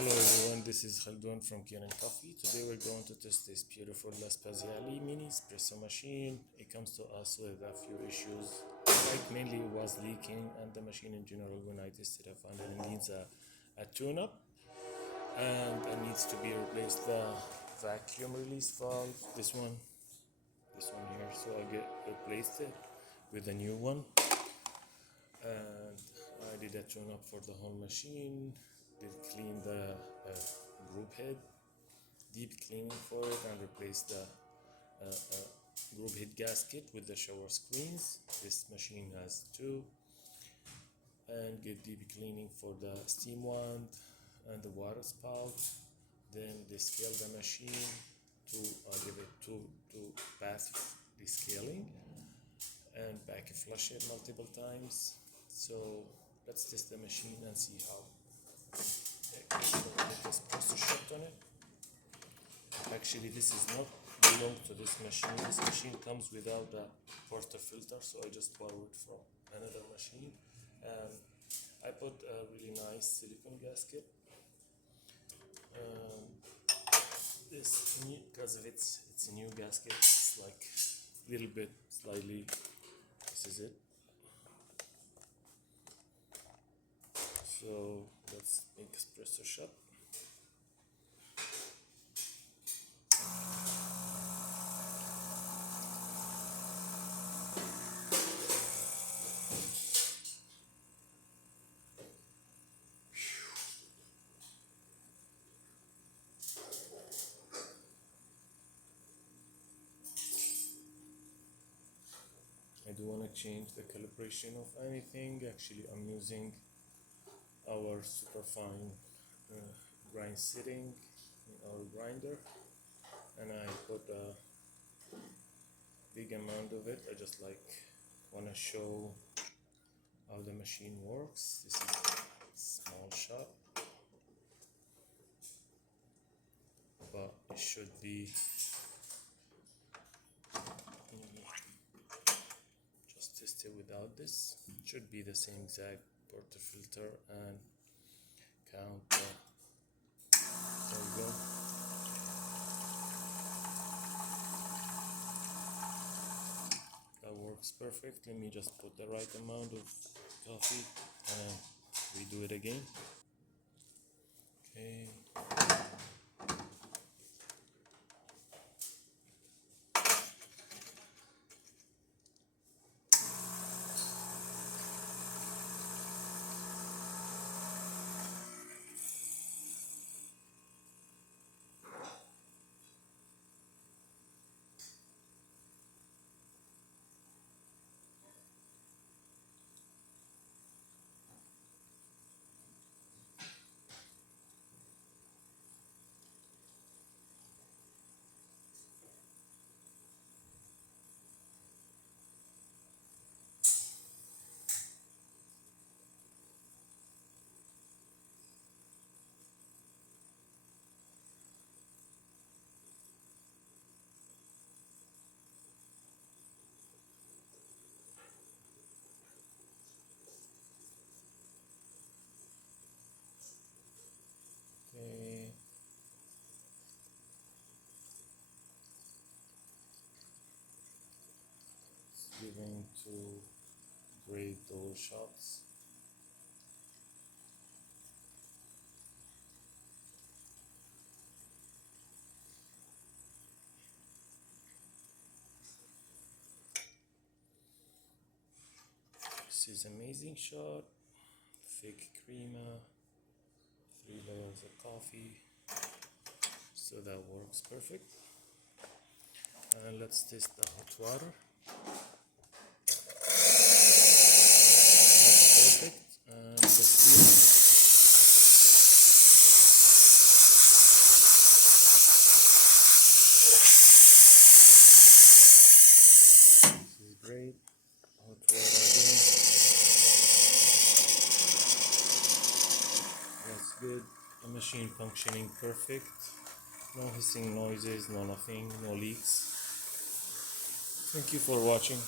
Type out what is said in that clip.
Hello everyone, this is Khaldun from Kanen Coffee. Today we're going to test this beautiful Spaziale mini espresso machine. It comes to us with a few issues, like mainly it was leaking, and the machine in general when I tested I found that it needs a tune-up and it needs to be replaced the vacuum release valve, this one here, so I replaced it with a new one. And I did a tune-up for the whole machine, did clean the group head, deep cleaning for it, and replaced the group head gasket with the shower screens. This machine has two. And get deep cleaning for the steam wand and the water spout. Then descale the machine to give it two path descaling, and back flush it multiple times. So let's test the machine and see how it espresso shot on it. Actually, this is not belong to this machine. This machine comes without a portafilter, so I just borrowed from another machine. And I put a really nice silicone gasket. This new, because of it's a new gasket, it's like a little bit slightly. This is it. So let's make espresso shot. I do want to change the calibration of anything. Actually, I'm using our superfine grind setting in our grinder, and I put a big amount of it. I just want to show how the machine works. This is a small shot, but it should be just test it without this. It should be the same exact portafilter and count. There we go. That works perfect. Let me just put the right amount of coffee and redo it again. Okay. Okay. Giving to grade those shots. This is amazing shot. Thick crema, 3 layers of coffee. So that works perfect. And let's test the hot water. That's perfect. And the steam. This is great. Hot water again. That's good. The machine functioning perfect. No hissing noises, no nothing, no leaks. Thank you for watching.